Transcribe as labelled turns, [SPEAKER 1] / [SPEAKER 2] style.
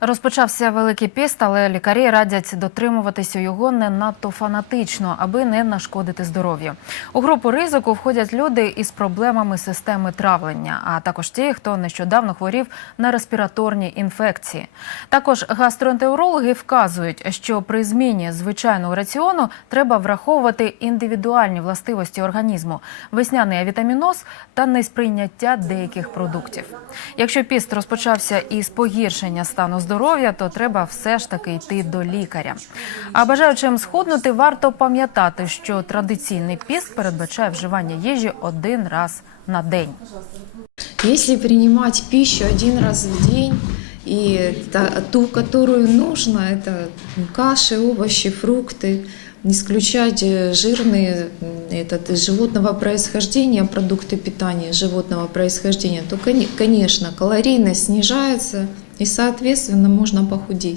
[SPEAKER 1] Розпочався Великий піст, але лікарі радять дотримуватися його не надто фанатично, аби не нашкодити здоров'ю. У групу ризику входять люди із проблемами системи травлення, а також ті, хто нещодавно хворів на респіраторні інфекції. Також гастроентерологи вказують, що при зміні звичайного раціону треба враховувати індивідуальні властивості організму, весняний авітаміноз та несприйняття деяких продуктів. Якщо піст розпочався із погіршення стану здоров'я, то треба все ж таки йти до лікаря. А бажаючим схуднути, варто пам'ятати, що традиційний піст передбачає вживання їжі один раз на день.
[SPEAKER 2] Если принимать пищу один раз в день, и та- ту, которую нужно, это каши, овощи, фрукты, не исключать э, жирные м, этот, животного происхождения, продукты питания животного происхождения, то, коне- конечно, калорийность снижается, и, соответственно, можно похудеть.